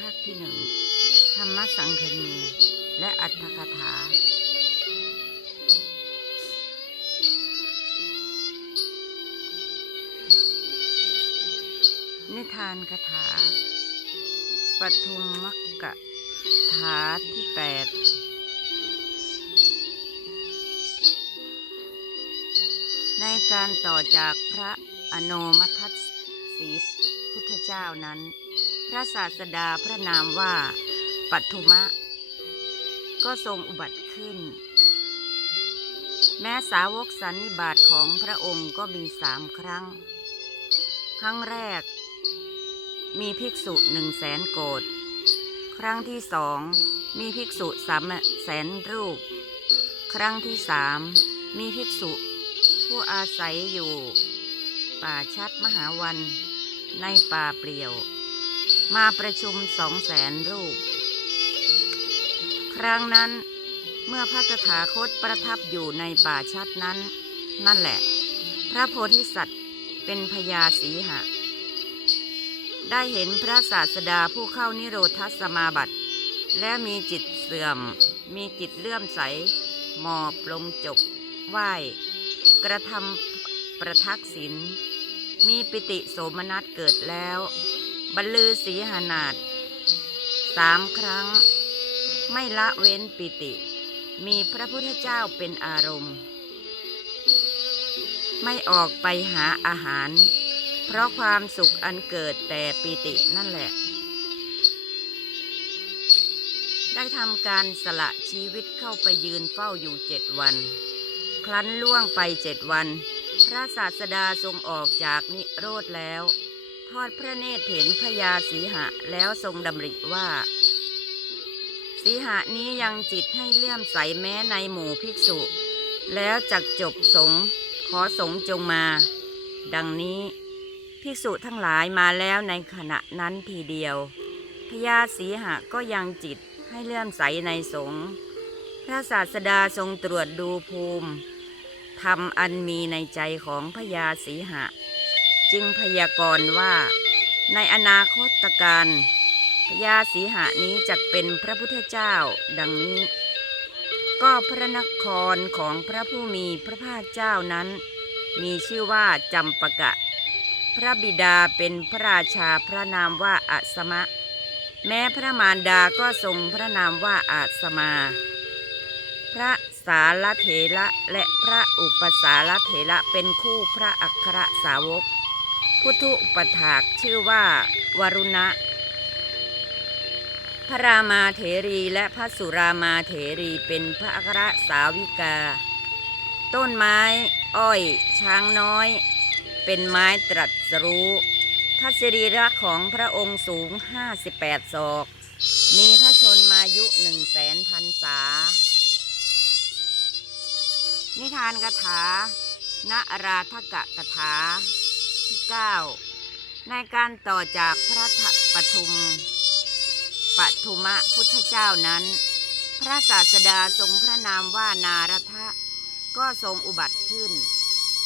ภาคที่หนึ่งธรรมสังคณีและอัตถกถา นิทานคาถา ปทุมมักกะถาที่แปดในการต่อจากพระอโนมัทัสสีพุทธเจ้านั้น พระศาสดาพระนามว่าปัทุมะ ก็ทรงอุบัติขึ้น แม้สาวกสันนิบาตของพระองค์ก็มีสามครั้ง ครั้งแรก มีภิกษุหนึ่งแสนโกดครั้งที่สองมีภิกษุสามแสนรูป ครั้งที่สามมีภิกษุ ผู้อาศัยอยู่ ป่าชัดมหาวันในป่าเปลี่ยว มาประชุมสองแสนรูป ครั้งนั้นเมื่อพระตถาคตประทับอยู่ในป่าชัดนั้น นั่นแหละ พระโพธิสัตว์เป็นพญาสีหะ ได้เห็นพระศาสดาผู้เข้านิโรธสมาบัติ และมีจิตเสื่อม มีจิตเลื่อมใส หมอบลงจบไหว้กระทำประทักษิณมีปิติโสมนัสเกิดแล้ว บรรลือสีหานาฏสามครั้ง ไม่ละเว้นปิติ มีพระพุทธเจ้าเป็นอารมณ์ ไม่ออกไปหาอาหาร เพราะความสุขอันเกิดแต่ปิตินั่นแหละ ได้ทำการสละชีวิตเข้าไปยืนเฝ้าอยู่เจ็ดวัน ครั้นล่วงไปเจ็ดวัน พระศาสดาทรงออกจากนิโรธแล้ว ทอดพระเนตรเห็นพญาสีหะแล้วทรงดำริว่า สีหะนี้ยังจิตให้เลื่อมใสแม้ในหมู่ภิกษุ แล้วจักจบสงขอสงจงมา ดังนี้ภิกษุทั้งหลายมาแล้วในขณะนั้นทีเดียวพญาสีหะก็ยังจิตให้เลื่อมใสในสงฆ์พระศาสดาทรงตรวจดูภูมิธรรมอันมีในใจของพญาสีหะ จึงพยากรณ์ว่า ในอนาคตการพญาสีหะนี้จะเป็นพระพุทธเจ้าดังนี้ ก็พระนครของพระผู้มีพระภาคเจ้านั้น มีชื่อว่าจำปะกะ พระบิดาเป็นพระราชาพระนามว่าอัสมะ แม้พระมารดาก็ทรงพระนามว่าอาสมา พระสารเถระและพระอุปสารเถระเป็นคู่พระอัครสาวก พุทธุปถากชื่อว่าวรุณะ พระรามาเถรีและพระสุรามาเถรีเป็นพระอัครสาวิกา ต้นไม้อ้อยช้างน้อย เป็นไม้ตรัสรู้ พระสิริระของพระองค์สูง 58 ศอก มีพระชนมายุหนึ่งแสนพันษา นิทานคาถาณราธกะคาถา 9 ในการต่อจากพระปทุมปทุมะพุทธเจ้านั้น พระศาสดาทรงพระนามว่านารทะ ก็ทรงอุบัติขึ้น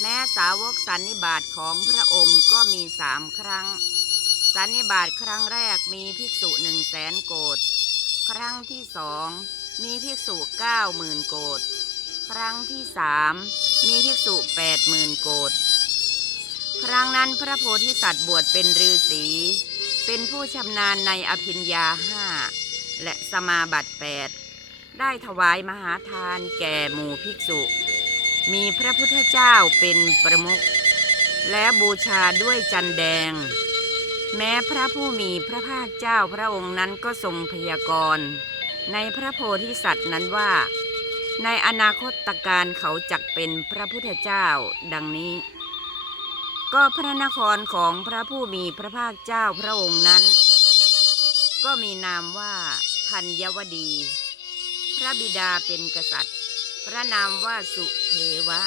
แม้สาวกสันนิบาตของพระองค์ก็มีสามครั้ง สันนิบาตครั้งแรกมีภิกษุหนึ่งแสนโกดครั้งที่สองมีภิกษุเก้าหมื่นโกดครั้งที่สามมีภิกษุแปดหมื่นโกด ครั้งนั้นพระโพธิสัตว์บวชเป็นฤาษีเป็นผู้ชำนาญในอภิญญาห้าและสมาบัติแปดได้ถวายมหาทานแก่หมู่ภิกษุ มีพระพุทธเจ้าเป็นประมุขและบูชาด้วยจันแดง แม้พระผู้มีพระภาคเจ้าพระองค์นั้นก็ทรงพยากรณ์ ในพระโพธิสัตว์นั้นว่า ในอนาคตการเขาจักเป็นพระพุทธเจ้าดังนี้ ก็พระนครของพระผู้มีพระภาคเจ้าพระองค์นั้น ก็มีนามว่าธัญวดี พระบิดาเป็นกษัตริย์ พระนามว่าสุเทวะ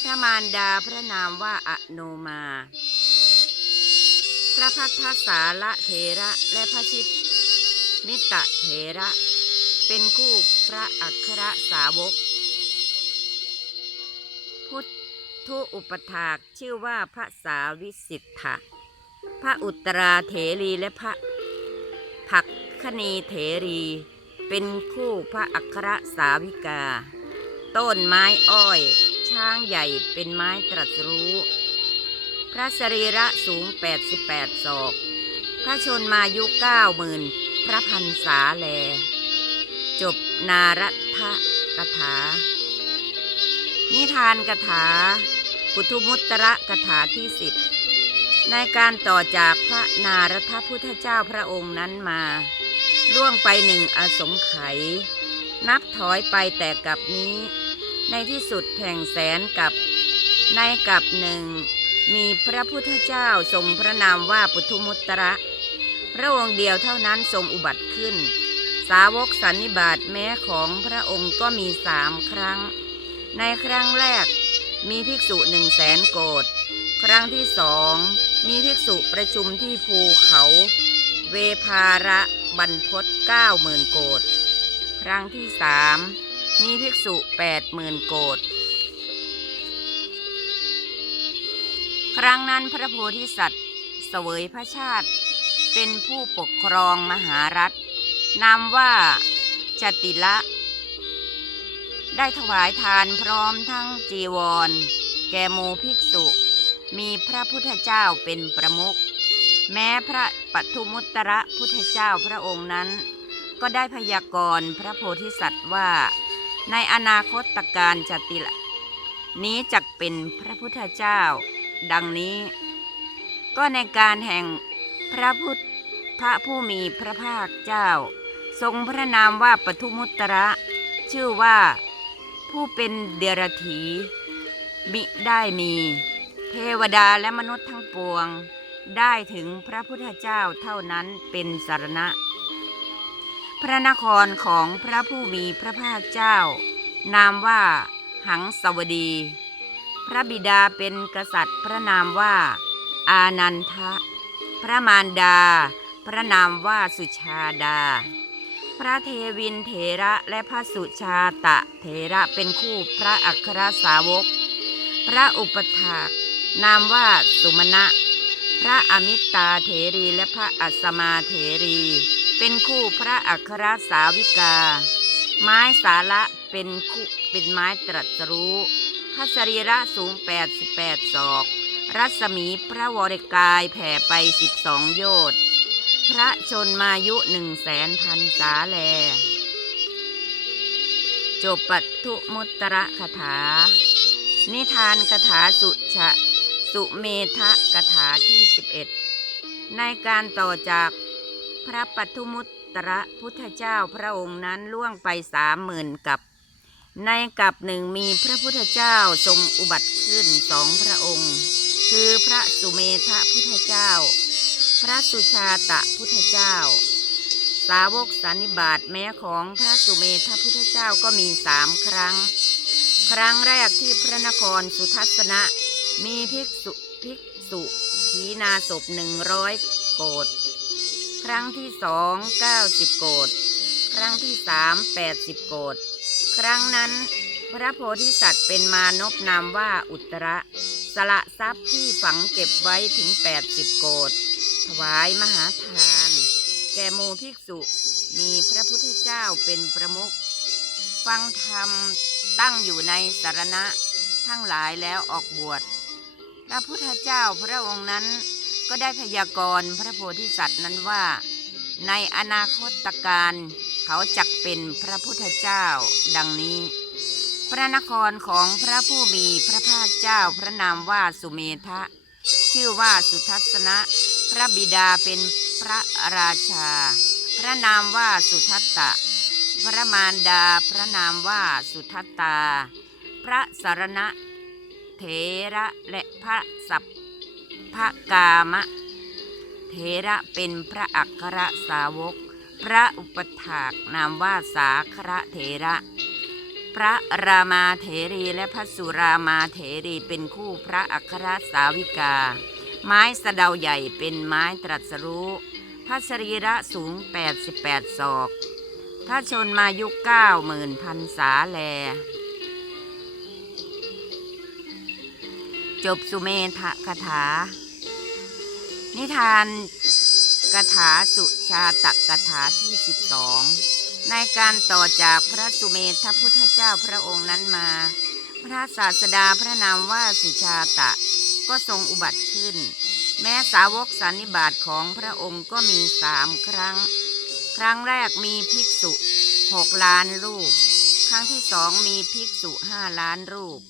พระมารดาพระนามว่าอโนมา พระพัทธสาระเถระและพระชิต มิตรเถระ เป็นคู่พระอัครสาวก พุทธ อุปถากชื่อว่าพระสาวิสิทธะพระอุตราเถรีและพระผักคณีเถรี เป็นคู่พระอัครสาวิกา ต้นไม้อ้อย ช้างใหญ่เป็นไม้ตรัสรู้ พระสรีระสูง 88 ศอก พระชนมายุเก้าหมื่นพระพันษาแล จบนารัฐกถา นิทานกถา ปุถุมุตตระกถาที่สิบในการต่อจากพระนารถพุทธเจ้าพระองค์นั้นมา ล่วงไปหนึ่งอสงไขยนับถอยไปแต่กับนี้ ในที่สุดแห่งแสนกับ ในกับหนึ่ง มีพระพุทธเจ้าทรงพระนามว่าปุถุมุตตระ พระองค์เดียวเท่านั้นทรงอุบัติขึ้น สาวกสันนิบาตแม้ของพระองค์ก็มีสามครั้ง ในครั้งแรก มีภิกษุหนึ่งแสนโกดครั้งที่สองมีภิกษุประชุมที่ภูเขา เวภาระบรรพศเก้าหมื่นโกดครั้งที่สามมีภิกษุแปดหมื่นโกดครั้งนั้นพระโพธิสัตว์ เสวยพระชาติ เป็นผู้ปกครองมหารัฐ นามว่าจติละ ได้ถวายทานพร้อมทั้งจีวร แก่หมูภิกษุ มีพระพุทธเจ้าเป็นประมุขแม้พระปทุมุตตระพุทธเจ้าพระองค์นั้น ก็ได้พยากรณ์พระโพธิสัตว์ว่า ในอนาคตการจติละนี้จักเป็นพระพุทธเจ้า ดังนี้ ก็ในการแห่งพระพุทธพระผู้มีพระภาคเจ้า ทรงพระนามว่าปทุมุตตระชื่อว่า ผู้เป็นเดรถีมิได้มี เทวดาและมนุษย์ทั้งปวง ได้ถึงพระพุทธเจ้าเท่านั้นเป็นสารณะ พระนครของพระผู้มีพระภาคเจ้า นามว่า หังสวดี พระบิดาเป็นกษัตริย์พระนามว่า อานันทะ พระมารดา พระนามว่าสุชาดา พระเทวินเถระและพระสุชาตะเถระเป็นคู่พระอัครสาวก พระอุปถาก นามว่าสุมณะ พระอมิตตาเถรีและพระอัสมาเถรี เป็นคู่พระอัครสาวิกา ไม้สาระเป็นคู่เป็นไม้ตรัสรู้พระสรีระสูง 88 ศอก รัศมีพระวรกายแผ่ไป 12 โยชน์ พระชนมายุหนึ่งแสนพันษาแล จบปัทุมุตระคาถา นิทานคาถาสุชะสุเมทะคาถาที่11ในการต่อจากพระปัทุมุตตระพุทธเจ้าพระองค์นั้นล่วงไปสามหมื่นกับ ในกับหนึ่งมีพระพุทธเจ้าทรงอุบัติขึ้นสองพระองค์ คือพระสุเมธะพุทธเจ้า พระสุชาตะพุทธเจ้า สาวกสันนิบาตแม้ของพระสุเมธพุทธเจ้าก็มีสามครั้ง ครั้งแรกที่พระนครสุทัศนะ มีภิกษุภิกษุขีนาศพหนึ่งร้อยโกดครั้งที่สองเก้าสิบโกดครั้งที่สามแปดสิบโกดครั้งนั้นพระโพธิสัตว์เป็นมานพนามว่าอุตระ สละทรัพย์ที่ฝังเก็บไว้ถึง 80 โกด ถวายมหาทาน แก่หมู่ภิกษุ มีพระพุทธเจ้าเป็นประมุขฟังธรรมตั้งอยู่ในสารณะทั้งหลายแล้วออกบวช พระพุทธเจ้าพระองค์นั้นก็ได้พยากรณ์พระโพธิสัตว์นั้นว่า ในอนาคตการเขาจักเป็นพระพุทธเจ้าดังนี้ พระนครของพระผู้มีพระภาคเจ้าพระนามว่าสุเมธะ ชื่อว่าสุทัศนะ พระบิดาเป็นพระราชา พระนามว่าสุทัตตะ พระมารดาพระนามว่าสุทัตตา พระสารณะเถระและพระสัพพกามะ เถระเป็นพระอัครสาวก พระอุปถากนามว่าสาคระเถระ พระรามาเถรีและพระสุรามาเถรีเป็นคู่พระอัครสาวิกา ไม้สะเดาใหญ่เป็นไม้ตรัสรู้พระสรีระสูง 88 ศอกพระชนมายุเก้าหมื่นพันษาแล จบสุเมธคาถา นิทานกกถาสุชาตกถาที่สิบสองในการต่อจากพระสุเมธพุทธเจ้าพระองค์นั้นมา พระศาสดาพระนามว่าสุชาตะก็ทรงอุบัติขึ้น แม้สาวกสันนิบาตของพระองค์ก็มีสามครั้ง ครั้งแรกมีภิกษุหกล้านรูป ครั้งที่สองมีภิกษุห้าล้านรูป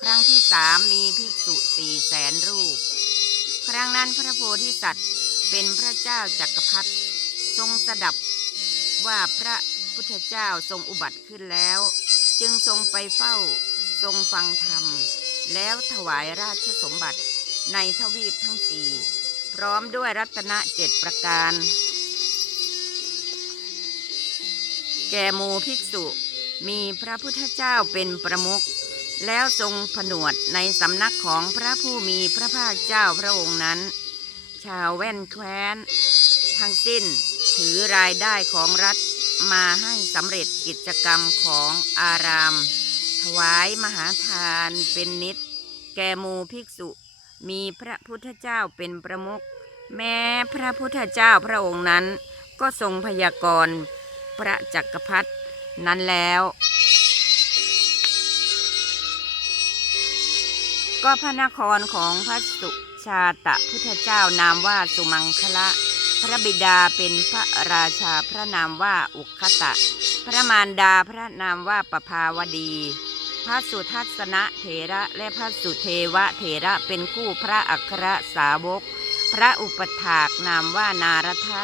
ครั้งที่สามมีภิกษุสี่แสนรูป ครั้งนั้นพระโพธิสัตว์เป็นพระเจ้าจักรพรรดิทรงสดับว่าพระพุทธเจ้าทรงอุบัติขึ้นแล้ว จึงทรงไปเฝ้าทรงฟังธรรม แล้วถวายราชสมบัติ ในทวีปทั้งสี่พร้อมด้วยรัตนเจ็ดประการ แก่หมู่ภิกษุมีพระพุทธเจ้าเป็นประมุขแล้วทรงผนวดในสำนักของพระผู้มีพระภาคเจ้าพระองค์นั้น ชาวแว่นแคว้น ทั้งสิ้นถือรายได้ของรัฐมาให้สำเร็จกิจกรรมของอาราม ถวายมหาทานเป็นนิด แก่มูภิกษุ มีพระพุทธเจ้าเป็นประมุขแม้พระพุทธเจ้าพระองค์นั้น ก็ทรงพยากรณ์พระจักรพรรดินั้นแล้ว ก็พระนครของพระสุชาตะพุทธเจ้านามว่าสุมังคละ พระบิดาเป็นพระราชาพระนามว่าอุคตะ พระมารดาพระนามว่าปภาวดี พระสุทัศนะเถระและพระสุเทวะเถระเป็นคู่พระอัครสาวก พระอุปถากนามว่านารทะ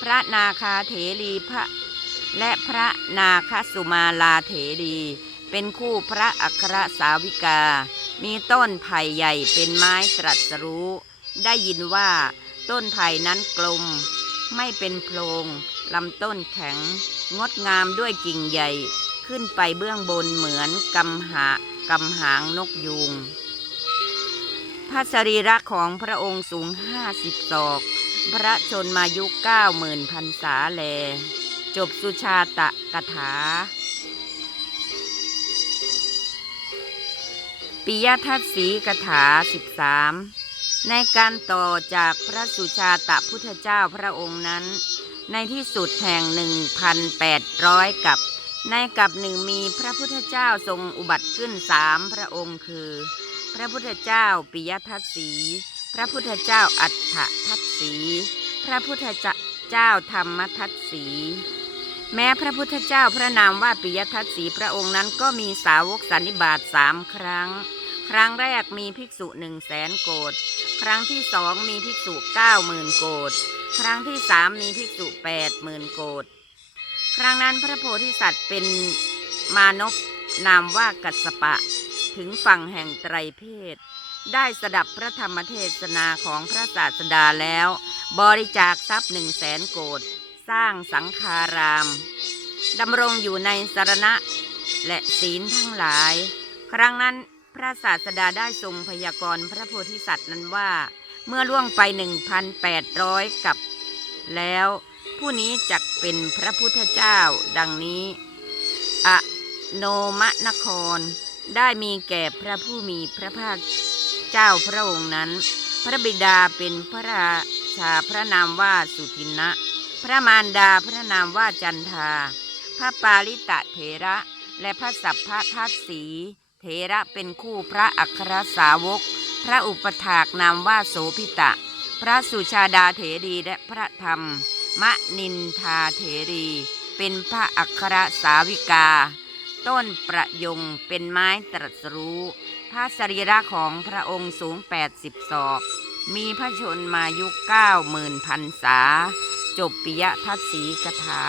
พระนาคาเถรีพระ และพระนาคสุมาลาเถรีเป็นคู่พระอัครสาวิกา มีต้นไผ่ใหญ่เป็นไม้ตรัสรู้ ได้ยินว่าต้นไผ่นั้นกลม ไม่เป็นโพรงลำต้นแข็ง งดงามด้วยกิ่งใหญ่ ขึ้นไปเบื้องบนเหมือนกำหากำหางนกยูงพระสรีระของพระองค์สูงห้าสิบศอก พระชนมายุเก้าหมื่นพันษาแล จบสุชาตะกถาปิยทัศสีกถาสิบสามในการต่อจากพระสุชาตะพุทธเจ้าพระองค์นั้น ในที่สุดแห่งหนึ่งพันแปดร้อยกับ ในกับหนึ่งมีพระพุทธเจ้าทรงอุบัติขึ้นสามพระองค์คือ พระพุทธเจ้าปิยทัศสี พระพุทธเจ้าอัฏฐทัศสี พระพุทธเจ้าธรรมทัศสี แม้พระพุทธเจ้าพระนามว่าปิยทัศสีพระองค์นั้นก็มีสาวกสันนิบาตสามครั้ง ครั้งแรกมีภิกษุหนึ่งแสนโกดครั้งที่สองมีภิกษุเก้าหมื่นโกดครั้งที่สามมีภิกษุแปดหมื่นโกด ครั้งนั้นพระโพธิสัตว์เป็นมานพนามว่ากัสปะ ถึงฝั่งแห่งไตรเพศ ได้สดับพระธรรมเทศนาของพระศาสดาแล้ว บริจาคทรัพย์หนึ่งแสนโกดสร้างสังฆารามดำรงอยู่ในสารณะ และศีลทั้งหลาย ครั้งนั้นพระศาสดาได้ทรงพยากรณ์พระโพธิสัตว์นั้นว่า เมื่อล่วงไปหนึ่งพันแปดร้อยกับแล้ว ผู้นี้จักเป็นพระพุทธเจ้าดังนี้ อโนมนคร ได้มีแก่พระผู้มีพระภาคเจ้าพระองค์นั้น พระบิดาเป็นพระราชาพระนามว่าสุทินะ พระมารดาพระนามว่าจันทา พระปาลิตะเถระ และพระสัพพะทัตสี เถระเป็นคู่พระอัครสาวก พระอุปถากนามว่าโสพิตะ พระสุชาดาเถรีและพระธรรม มะนินทาเถรี เป็นพระอัครสาวิกา ต้นประยงเป็นไม้ตรัสรู้ พระสรีระของพระองค์สูง 80 ศอก มีพระชนมายุเก้าหมื่นพันษา จบปิยทัศสีกถา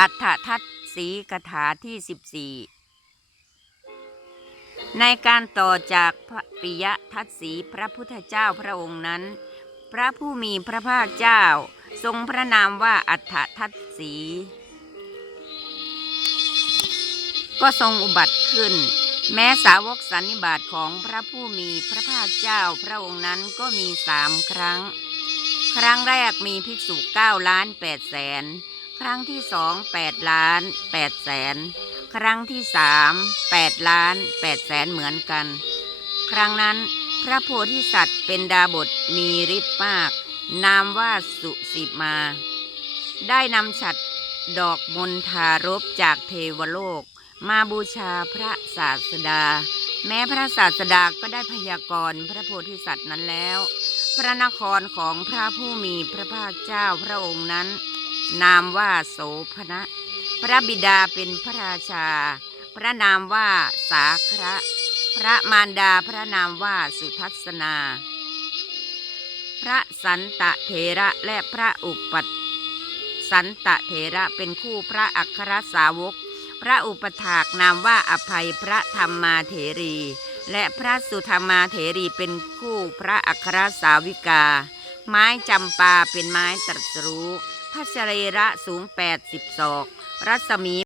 อัฏฐทัศสีกถาที่ 14 ในการต่อจากพระปิยทัศสีพระพุทธเจ้าพระองค์นั้น พระผู้มีพระภาคเจ้า ทรงพระนามว่าอัฏฐทัศสี ก็ทรงอุบัติขึ้น แม้สาวกสันนิบาตของพระผู้มีพระภาคเจ้าพระองค์นั้นก็มีสามครั้ง ครั้งแรกมีภิกษุเก้าล้านแปดแสน ครั้งที่สองแปดล้านแปดแสน ครั้งที่สามแปดล้านแปดแสนเหมือนกัน ครั้งนั้นพระโพธิสัตว์เป็นดาบทมีฤทธิ์มาก นามว่าสุสิมา ได้นำฉัดดอกมณฑารบจากเทวโลก มาบูชาพระศาสดา แม้พระศาสดาก็ได้พยากรณ์พระโพธิสัตว์นั้นแล้ว พระนครของพระผู้มีพระภาคเจ้าพระองค์นั้น นามว่าโสภณะ พระบิดาเป็นพระราชา พระนามว่าสาคระ พระมารดาพระนามว่าสุทัศนา พระสันตะเถระและพระอุปัฏสันตะเถระเป็นคู่พระอัครสาวก พระอุปถากนามว่าอภัยพระธรรมาเถรี และพระสุธรรมาเถรีเป็นคู่พระอัครสาวิกา ไม้จำปาเป็นไม้ตรัสรู้พระชเรระสูง 80ศอก รัศมี